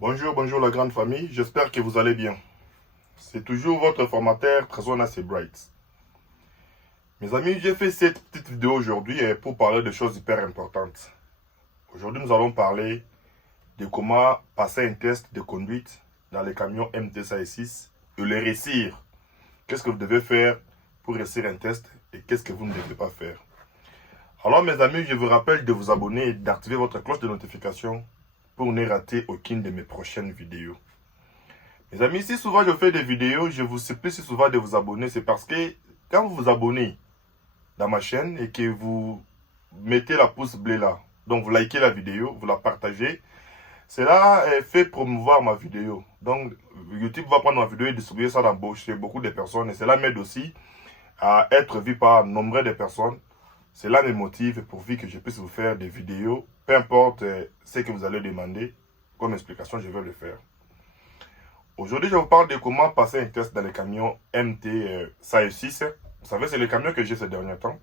Bonjour, bonjour la grande famille, j'espère que vous allez bien. C'est toujours votre formateur Trésor assez Bright. Mes amis, j'ai fait cette petite vidéo aujourd'hui pour parler de choses hyper importantes. Aujourd'hui, nous allons parler de comment passer un test de conduite dans les camions MT-6 et le réussir. Qu'est-ce que vous devez faire pour réussir un test et qu'est-ce que vous ne devez pas faire. Alors mes amis, je vous rappelle de vous abonner et d'activer votre cloche de notification pour ne rater aucune de mes prochaines vidéos. Mes amis, si souvent je fais des vidéos, je vous supplie si souvent de vous abonner. C'est parce que quand vous vous abonnez dans ma chaîne et que vous mettez la pouce bleue là, donc vous likez la vidéo, vous la partagez, cela fait promouvoir ma vidéo. Donc YouTube va prendre ma vidéo et distribuer ça chez beaucoup de personnes. Et cela m'aide aussi à être vu par nombre de personnes. Cela me motive pourvu que je puisse vous faire des vidéos. Peu importe ce que vous allez demander comme explication, je vais le faire. Aujourd'hui, je vous parle de comment passer un test dans les camions MT 6. Vous savez, c'est le camion que j'ai ces derniers temps.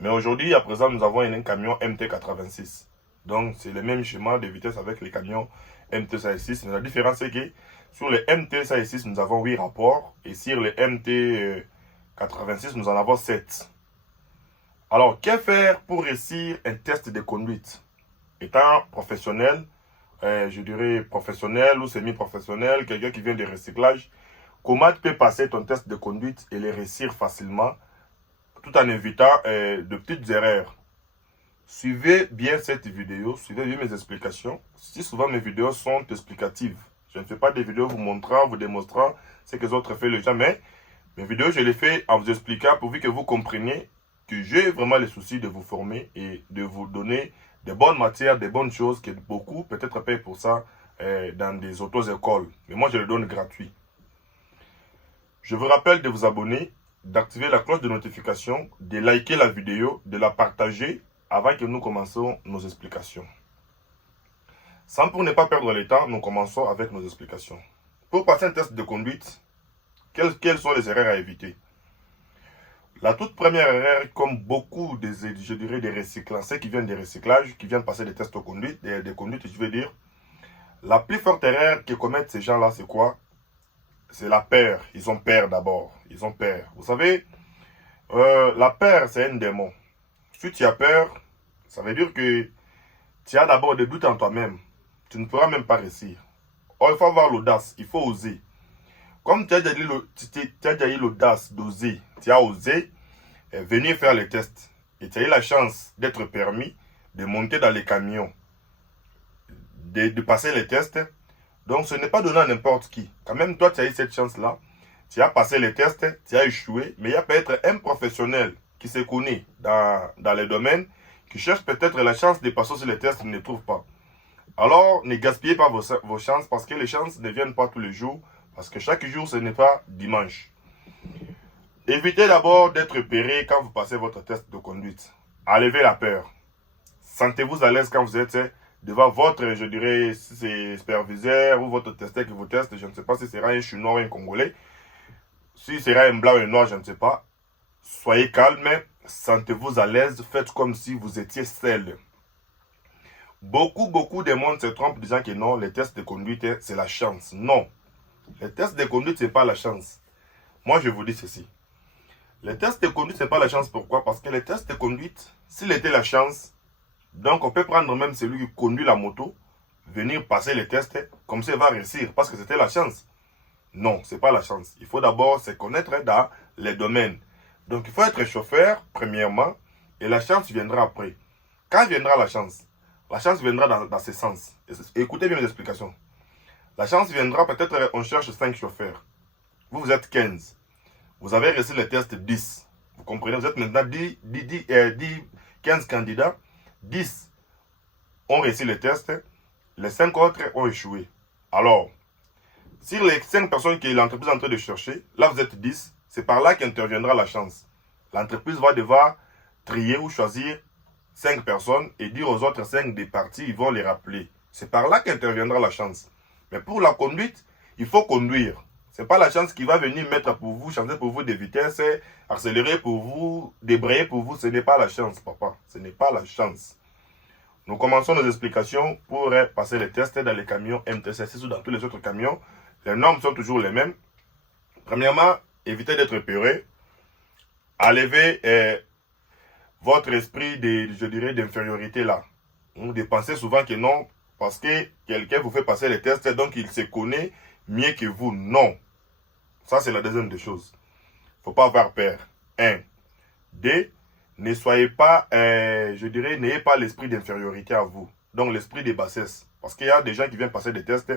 Mais aujourd'hui, à présent, nous avons un camion MT 86. Donc, c'est le même schéma de vitesse avec les camions MT 6. Mais la différence, c'est que sur les MT 6, nous avons 8 rapports. Et sur les MT 86, nous en avons 7. Alors, que faire pour réussir un test de conduite? Étant professionnel, je dirais professionnel ou semi-professionnel, quelqu'un qui vient de recyclage, comment tu peux passer ton test de conduite et le réussir facilement tout en évitant de petites erreurs. Suivez bien cette vidéo, suivez bien mes explications. Si souvent mes vidéos sont explicatives, je ne fais pas des vidéos vous montrant, vous démontrant ce que les autres font jamais. Mes vidéos, je les fais en vous expliquant pourvu que vous compreniez que j'ai vraiment le souci de vous former et de vous donner des bonnes matières, des bonnes choses que beaucoup peut-être payent pour ça dans des auto-écoles. Mais moi, je le donne gratuit. Je vous rappelle de vous abonner, d'activer la cloche de notification, de liker la vidéo, de la partager avant que nous commencions nos explications. Sans pour ne pas perdre le temps, nous commençons avec nos explications. Pour passer un test de conduite, quelles sont les erreurs à éviter? La toute première erreur, comme beaucoup je dirais des recyclants, ceux qui viennent des recyclages, qui viennent passer des tests de conduite, des conduites, je veux dire, la plus forte erreur que commettent ces gens-là, c'est quoi? C'est la peur. Ils ont peur d'abord. Ils ont peur. Vous savez, la peur, c'est un démon. Si tu as peur, ça veut dire que tu as d'abord des doutes en toi-même. Tu ne pourras même pas réussir. Or, il faut avoir l'audace, il faut oser. Comme tu as déjà eu l'audace d'oser, tu as osé venir faire les tests. Et tu as eu la chance d'être permis de monter dans les camions, de passer les tests. Donc, ce n'est pas donné à n'importe qui. Quand même, toi, tu as eu cette chance-là. Tu as passé les tests, tu as échoué. Mais il y a peut-être un professionnel qui se connaît dans les domaines, qui cherche peut-être la chance de passer sur les tests, mais ne trouve pas. Alors, ne gaspillez pas vos chances parce que les chances ne viennent pas tous les jours. Parce que chaque jour, ce n'est pas dimanche. Évitez d'abord d'être peureux quand vous passez votre test de conduite. Enlevez la peur. Sentez-vous à l'aise quand vous êtes devant votre, je dirais, si c'est superviseur ou votre testeur qui vous teste. Je ne sais pas si ce sera un Chinois ou un Congolais. Si ce sera un blanc ou un noir, je ne sais pas. Soyez calme, sentez-vous à l'aise. Faites comme si vous étiez seul. Beaucoup de monde se trompe disant que non, les tests de conduite, c'est la chance. Non. Les tests de conduite, ce n'est pas la chance. Moi, je vous dis ceci. Les tests de conduite, ce n'est pas la chance. Pourquoi? Parce que les tests de conduite, s'il était la chance, donc on peut prendre même celui qui conduit la moto, venir passer les tests, comme ça il va réussir, parce que c'était la chance. Non, ce n'est pas la chance. Il faut d'abord se connaître dans les domaines. Donc il faut être chauffeur, premièrement, et la chance viendra après. Quand viendra la chance? La chance viendra dans ce sens. Écoutez bien mes explications. La chance viendra, peut-être on cherche 5 chauffeurs. Vous êtes 15. Vous avez réussi le test 10. Vous comprenez? Vous êtes maintenant 15 candidats. 10 ont réussi le test. Les 5 autres ont échoué. Alors, sur les 5 personnes que l'entreprise est en train de chercher, là vous êtes 10. C'est par là qu'interviendra la chance. L'entreprise va devoir trier ou choisir 5 personnes et dire aux autres 5 des parties, ils vont les rappeler. C'est par là qu'interviendra la chance. Mais pour la conduite, il faut conduire. Ce n'est pas la chance qui va venir mettre pour vous, changer pour vous des vitesses, accélérer pour vous, débrayer pour vous. Ce n'est pas la chance, papa. Ce n'est pas la chance. Nous commençons nos explications pour passer les tests dans les camions MT-6 ou dans tous les autres camions. Les normes sont toujours les mêmes. Premièrement, évitez d'être peureux. Enlevez votre esprit d'infériorité là. Vous pensez souvent que non, parce que quelqu'un vous fait passer les tests, donc il se connaît mieux que vous. Non. Ça, c'est la deuxième des choses. Il ne faut pas avoir peur. 1. 2. Ne soyez pas, n'ayez pas l'esprit d'infériorité à vous. Donc l'esprit de bassesse. Parce qu'il y a des gens qui viennent passer des tests.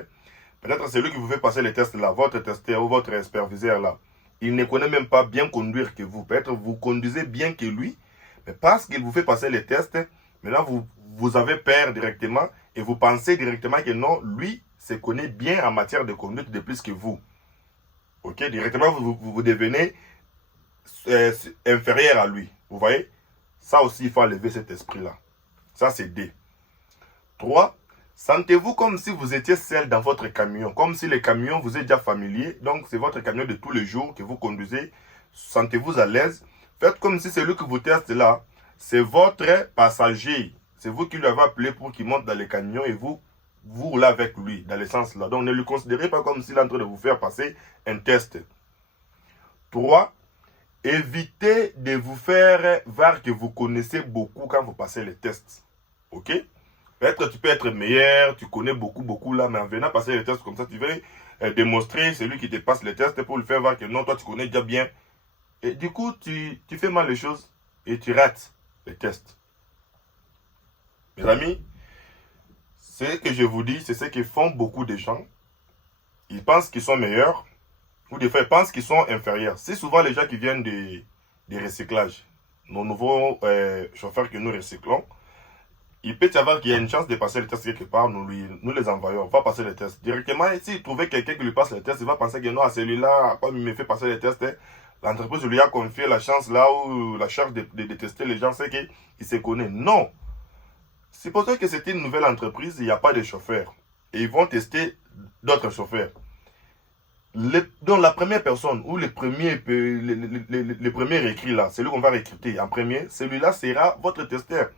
Peut-être c'est lui qui vous fait passer les tests là, votre testeur ou votre superviseur là. Il ne connaît même pas bien conduire que vous. Peut-être vous conduisez bien que lui, mais parce qu'il vous fait passer les tests, maintenant vous avez peur directement et vous pensez directement que non, lui se connaît bien en matière de conduite de plus que vous. Ok, directement vous devenez inférieur à lui. Vous voyez? Ça aussi, il faut enlever cet esprit-là. Ça, c'est D. 3. Sentez-vous comme si vous étiez seul dans votre camion. Comme si le camion vous est déjà familier. Donc, c'est votre camion de tous les jours que vous conduisez. Sentez-vous à l'aise. Faites comme si celui que vous testez là, c'est votre passager. C'est vous qui lui avez appelé pour qu'il monte dans le camion et vous roulez avec lui dans le sens là. Donc, ne le considérez pas comme s'il est en train de vous faire passer un test. 3. Évitez de vous faire voir que vous connaissez beaucoup quand vous passez les tests. Ok? Peut-être tu peux être meilleur, tu connais beaucoup là, mais en venant passer les tests comme ça, tu veux démontrer celui qui te passe les tests pour lui faire voir que non, toi tu connais déjà bien. Et du coup, tu fais mal les choses et tu rates les tests. Mes amis, ce que je vous dis, c'est ce que font beaucoup de gens. Ils pensent qu'ils sont meilleurs, ou des fois ils pensent qu'ils sont inférieurs. C'est souvent les gens qui viennent des recyclages. Nos nouveaux chauffeurs que nous recyclons, il peut y avoir qu'il y a une chance de passer les tests quelque part, nous les envoyons, on va passer les tests. Directement, s'il trouvait quelqu'un qui lui passe les tests, il va penser que non, à celui-là, comme il me fait passer les tests, l'entreprise lui a confié la chance là où la charge de tester les gens, c'est qu'il se connaît. Non. Supposons que c'est une nouvelle entreprise, il n'y a pas de chauffeurs. Et ils vont tester d'autres chauffeurs. Donc la première personne ou le premier écrit là, celui qu'on va recruter en premier, celui-là sera votre testeur.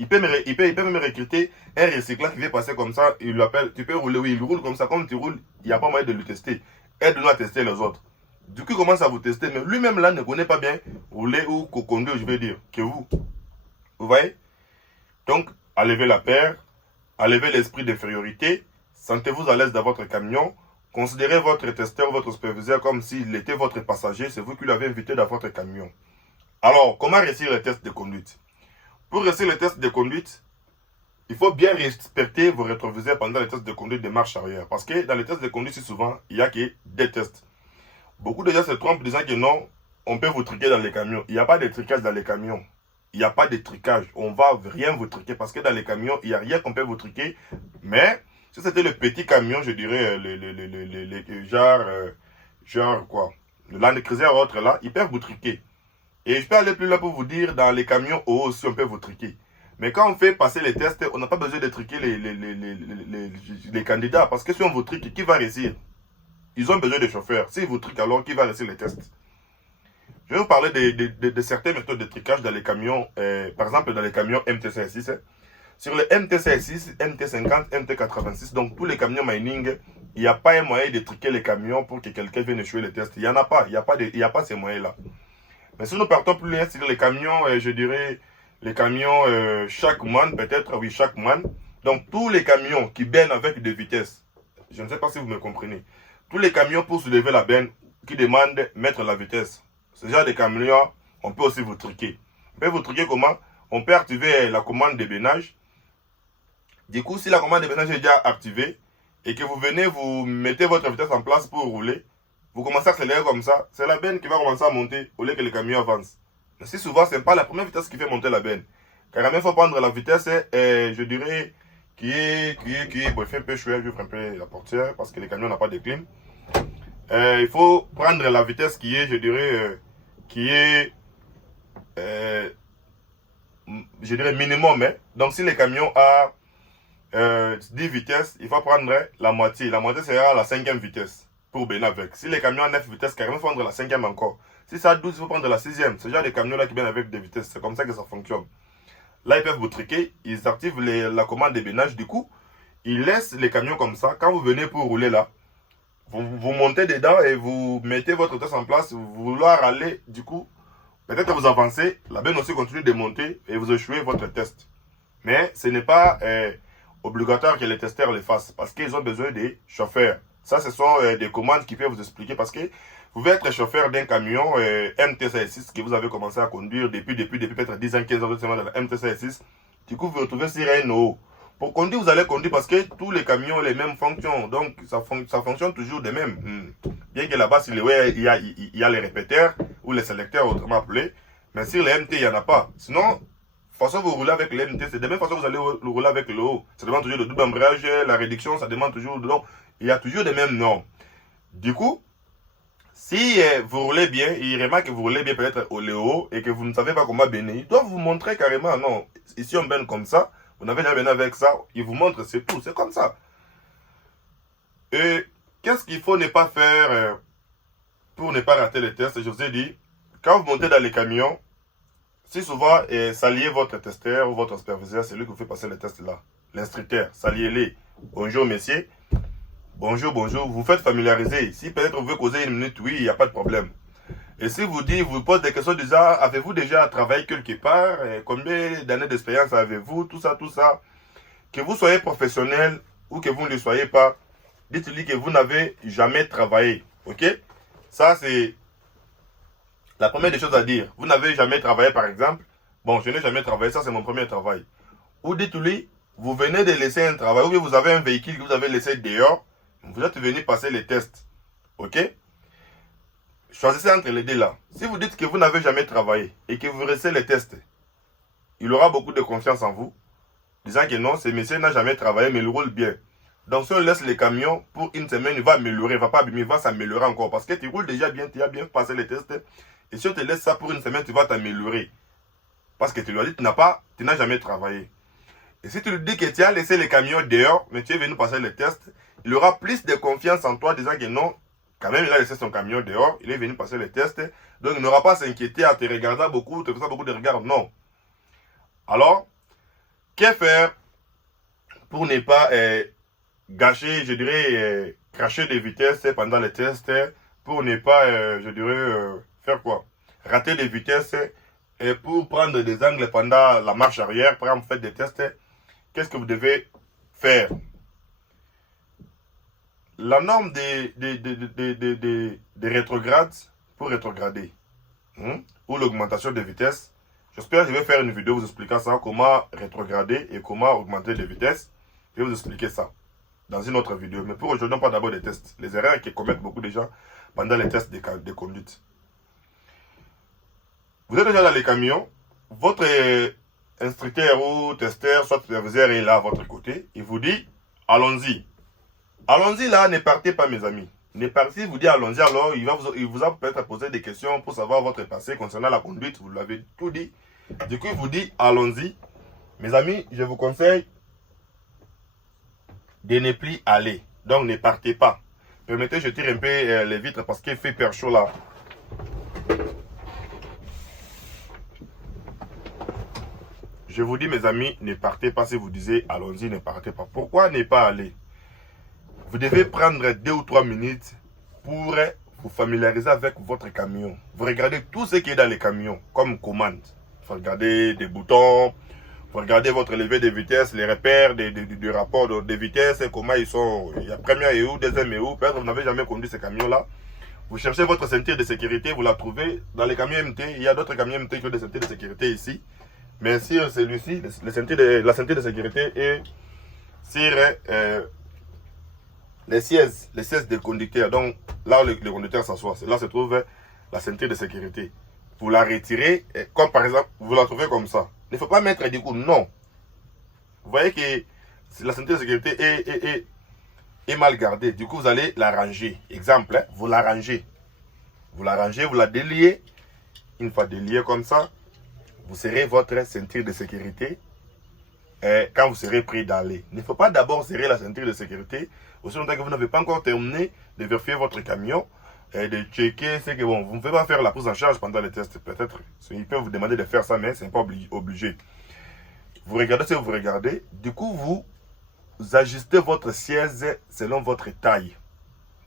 Il peut même recruter un recycleur qui vient passer comme ça, il l'appelle, tu peux rouler, oui, il roule comme ça, comme tu roules, il n'y a pas moyen de le tester. Aide-nous à tester les autres. Du coup, il commence à vous tester, mais lui-même là ne connaît pas bien rouler ou conduire, je veux dire, que vous. Vous voyez? Donc, enlevez la peur, enlevez l'esprit d'infériorité, sentez-vous à l'aise dans votre camion, considérez votre testeur, votre superviseur comme s'il était votre passager, c'est vous qui l'avez invité dans votre camion. Alors, comment réussir le test de conduite? Pour réussir le test de conduite, il faut bien respecter vos rétroviseurs pendant les tests de conduite de marche arrière. Parce que dans les tests de conduite, souvent, il n'y a que des tests. Beaucoup de gens se trompent en disant que non, on peut vous triquer dans les camions. Il n'y a pas de tricage dans les camions. Il n'y a pas de tricage. On ne va rien vous triquer parce que dans les camions, il n'y a rien qu'on peut vous triquer. Mais si c'était le petit camion, je dirais, genre quoi, le Land Cruiser ou autre là, ils peuvent vous triquer. Et je peux aller plus loin pour vous dire, dans les camions hauts aussi, on peut vous triquer. Mais quand on fait passer les tests, on n'a pas besoin de triquer les candidats. Parce que si on vous trique, qui va réussir? Ils ont besoin de chauffeurs. S'ils vous triquent, alors qui va réussir les tests? Je vais vous parler de certaines méthodes de tricage dans les camions. Par exemple, dans les camions MT-6. Sur les MT-6, MT-50, MT-86, donc tous les camions mining, il n'y a pas un moyen de triquer les camions pour que quelqu'un vienne échouer les tests. Il n'y en a pas. Il n'y a pas ces moyens-là. Mais si nous partons plus loin sur les camions, je dirais, les camions chaque mois, peut-être, oui, chaque mois. Donc, tous les camions qui baignent avec des vitesses, je ne sais pas si vous me comprenez, tous les camions pour soulever la benne qui demandent mettre la vitesse. Ce genre de camions, on peut aussi vous triquer. On peut vous triquer comment? On peut activer la commande de bennage. Du coup, si la commande de bennage est déjà activée et que vous venez, vous mettez votre vitesse en place pour rouler, vous commencez à accélérer comme ça, c'est la benne qui va commencer à monter au lieu que le camion avance. Mais si souvent, ce n'est pas la première vitesse qui fait monter la benne. Carrément, il faut prendre la vitesse, je dirais, bon, il fait un peu chaud, j'ouvre un peu la portière parce que le camion n'a pas de clim. Il faut prendre la vitesse qui est, je dirais, je dirais minimum. Hein. Donc, si le camion a 10 vitesses, il faut prendre la moitié. La moitié sera la 5e vitesse pour baigner avec. Si les camions à 9 vitesses, carrément, il faut prendre la 5e encore. Si ça a 12, il faut prendre la 6e. Ce genre de camions-là qui viennent avec des vitesses. C'est comme ça que ça fonctionne. Là, ils peuvent vous triquer, ils activent la commande de bénage, du coup, ils laissent les camions comme ça. Quand vous venez pour rouler là, vous montez dedans et vous mettez votre test en place, vous vouloir aller, du coup, peut-être que vous avancez, la benne aussi continue de monter et vous échouez votre test. Mais ce n'est pas obligatoire que les testeurs le fassent parce qu'ils ont besoin des chauffeurs. Ça, ce sont des commandes qui peuvent vous expliquer parce que vous pouvez être chauffeur d'un camion MT-6 que vous avez commencé à conduire depuis peut-être 10 ans, 15 ans, dans la MT-6. Du coup, vous vous retrouvez sur un eau. Pour conduire, vous allez conduire parce que tous les camions ont les mêmes fonctions. Donc, ça fonctionne toujours de même. Bien que là-bas, il y a les répéteurs ou les sélecteurs, autrement appelés. Mais sur les MT, il n'y en a pas. Sinon, de toute façon, vous roulez avec les MT, c'est de la même façon que vous allez rouler avec le haut. Ça demande toujours le double embrayage, la réduction, ça demande toujours de l'eau. Il y a toujours les mêmes normes. Du coup, si vous roulez bien, il remarque que vous roulez bien peut-être au haut et que vous ne savez pas comment bénir, ils doivent vous montrer carrément, non, ici on baigne comme ça, vous n'avez jamais béni avec ça, ils vous montrent, c'est tout, c'est comme ça. Et qu'est-ce qu'il faut ne pas faire pour ne pas rater les tests? Je vous ai dit, quand vous montez dans les camions, si souvent, saluez votre testeur ou votre superviseur, c'est lui qui vous fait passer les tests là. L'instructeur, saluez-les. Bonjour messieurs. Bonjour, bonjour. Vous faites familiariser. Si peut-être vous voulez causer une minute, oui, il n'y a pas de problème. Et si vous dites, vous posez des questions déjà, avez-vous déjà travaillé quelque part? Combien d'années d'expérience avez-vous? Tout ça, tout ça. Que vous soyez professionnel ou que vous ne le soyez pas, dites-lui que vous n'avez jamais travaillé. Ok? Ça, c'est la première des choses à dire. Vous n'avez jamais travaillé, par exemple. Bon, je n'ai jamais travaillé, ça c'est mon premier travail. Ou dites-lui, vous venez de laisser un travail, ou bien vous avez un véhicule que vous avez laissé dehors, vous êtes venu passer les tests. Ok? Choisissez entre les deux là. Si vous dites que vous n'avez jamais travaillé et que vous restez les tests, il aura beaucoup de confiance en vous, disant que non, ce monsieur n'a jamais travaillé, mais il roule bien. Donc si on laisse les camions pour une semaine, il va améliorer, il ne va pas abîmer, il va s'améliorer encore. Parce que tu roules déjà bien, tu as bien passé les tests. Et si on te laisse ça pour une semaine, tu vas t'améliorer. Parce que tu lui as dit que tu n'as jamais travaillé. Et si tu lui dis que tu as laissé les camions dehors, mais tu es venu passer les tests, il aura plus de confiance en toi, disant que non, quand même il a laissé son camion dehors, il est venu passer les tests, donc il n'aura pas à s'inquiéter à te regarder beaucoup, te faire beaucoup de regards, non. Alors, que faire pour ne pas gâcher, je dirais, cracher des vitesses pendant les tests, pour ne pas, je dirais, faire quoi? Rater des vitesses, et pour prendre des angles pendant la marche arrière, par exemple, vous faites des tests, qu'est-ce que vous devez faire? La norme des rétrogrades pour rétrograder, ou l'augmentation de vitesse, j'espère que je vais faire une vidéo vous expliquant ça, comment rétrograder et comment augmenter les vitesses. Je vais vous expliquer ça dans une autre vidéo. Mais pour aujourd'hui, on parle d'abord des tests. Les erreurs que commettent beaucoup de gens pendant les tests de conduite. Vous êtes déjà dans les camions, votre instructeur ou testeur, soit superviseur est là à votre côté, il vous dit, allons-y. Allons-y là, ne partez pas mes amis. Ne partez, il vous dit allons-y, alors il vous a peut-être posé des questions pour savoir votre passé concernant la conduite, vous l'avez tout dit. Du coup, il vous dit allons-y. Mes amis, je vous conseille de ne plus aller. Donc ne partez pas. Permettez, je tire un peu les vitres parce qu'il fait hyper chaud là. Je vous dis mes amis, ne partez pas si vous disiez allons-y, ne partez pas. Pourquoi ne pas aller? Vous devez prendre 2 ou 3 minutes pour vous familiariser avec votre camion. Vous regardez tout ce qui est dans les camions comme commande. Vous regardez des boutons, vous regardez votre levé de vitesse, les repères du rapport de vitesse, comment ils sont. Il y a première et où, deuxième et où. Peut-être que vous n'avez jamais conduit ce camion-là. Vous cherchez votre ceinture de sécurité, vous la trouvez dans les camions MT. Il y a d'autres camions MT qui ont des ceintures de sécurité ici. Mais sur celui-ci, la ceinture de sécurité est sur les sièges des conducteurs. Donc là où le conducteur s'assoit, là se trouve la ceinture de sécurité. Vous la retirez, comme par exemple, vous la trouvez comme ça. Il ne faut pas mettre du coup, non. Vous voyez que la ceinture de sécurité est mal gardée. Du coup, vous allez la ranger. Exemple, vous la rangez. Vous la rangez, vous la déliez. Une fois déliée comme ça, vous serrez votre ceinture de sécurité quand vous serez prêt d'aller. Il ne faut pas d'abord serrer la ceinture de sécurité aussi longtemps que vous n'avez pas encore terminé de vérifier votre camion et de checker. C'est que bon, vous ne pouvez pas faire la prise en charge pendant les tests. Peut-être ils peuvent vous demander de faire ça, mais ce n'est pas obligé. Vous regardez ce que vous regardez. Du coup, vous ajustez votre siège selon votre taille.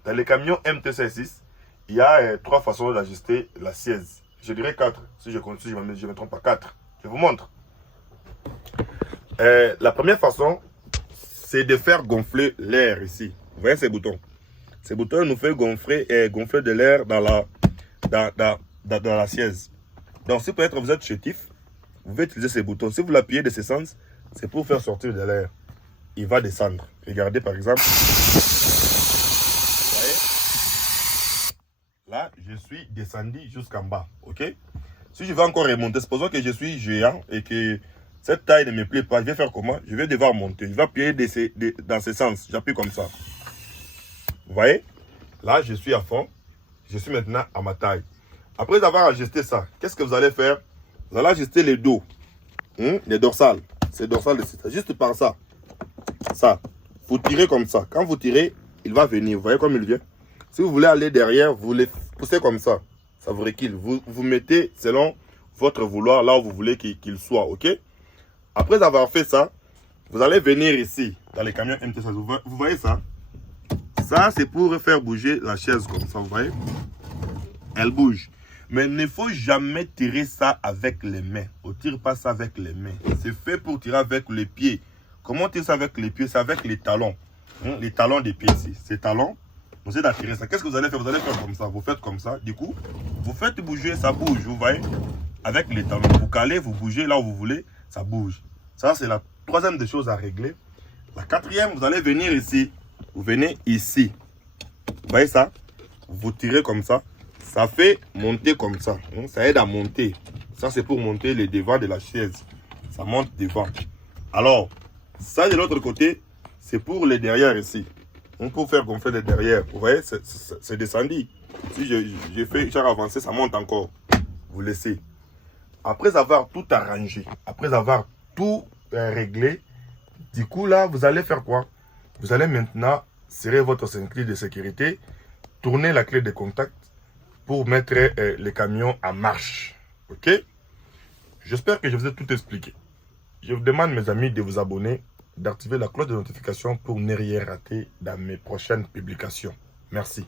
Dans les camions MT-6, il y a 3 façons d'ajuster la siège. Je dirais 4. Si je ne me trompe pas, 4. Je vous montre. La première façon, c'est de faire gonfler l'air ici. Vous voyez ces boutons? Ces boutons nous font gonfler de l'air dans la siège. Donc, si peut-être vous êtes chétif, vous pouvez utiliser ces boutons. Si vous l'appuyez de ce sens, c'est pour faire sortir de l'air. Il va descendre. Regardez par exemple. Vous voyez? Là, je suis descendu jusqu'en bas. Ok? Si je vais encore remonter, supposons que je suis géant et que cette taille ne me plaît pas, je vais faire comment? Je vais devoir monter. Je vais appuyer dans ce sens. J'appuie comme ça. Vous voyez? Là, je suis à fond. Je suis maintenant à ma taille. Après avoir ajusté ça, qu'est-ce que vous allez faire? Vous allez ajuster les dos. Les dorsales. C'est dorsal de ça. Juste par ça. Ça. Vous tirez comme ça. Quand vous tirez, il va venir. Vous voyez comme il vient? Si vous voulez aller derrière, vous les poussez comme ça. Ça vous recule. Vous mettez selon votre vouloir là où vous voulez qu'il soit. Ok? Après avoir fait ça, vous allez venir ici, dans les camions MT-16. Vous voyez ça? Ça, c'est pour faire bouger la chaise comme ça. Vous voyez? Elle bouge. Mais il ne faut jamais tirer ça avec les mains. On ne tire pas ça avec les mains. C'est fait pour tirer avec les pieds. Comment on tire ça avec les pieds? C'est avec les talons. Les talons des pieds ici. Ces talons, vous allez attirer ça. Qu'est-ce que vous allez faire? Vous allez faire comme ça. Vous faites comme ça. Du coup, vous faites bouger, ça bouge. Vous voyez? Avec les talons. Vous calez, vous bougez là où vous voulez, ça bouge. Ça, c'est la troisième des choses à régler. La quatrième, vous allez venir ici. Vous venez ici. Vous voyez ça? Vous tirez comme ça. Ça fait monter comme ça. Ça aide à monter. Ça, c'est pour monter le devant de la chaise. Ça monte devant. Alors, ça de l'autre côté, c'est pour les derrière ici. Pour faire gonfler les derrière. Vous voyez, c'est descendu. Si je fais genre avancer, ça monte encore. Vous laissez. Après avoir tout arrangé, après avoir tout réglé, du coup là, vous allez faire quoi? Vous allez maintenant serrer votre ceinture de sécurité, tourner la clé de contact, pour mettre les camions en marche. Ok? J'espère que je vous ai tout expliqué. Je vous demande, mes amis, de vous abonner, d'activer la cloche de notification pour ne rien rater dans mes prochaines publications. Merci.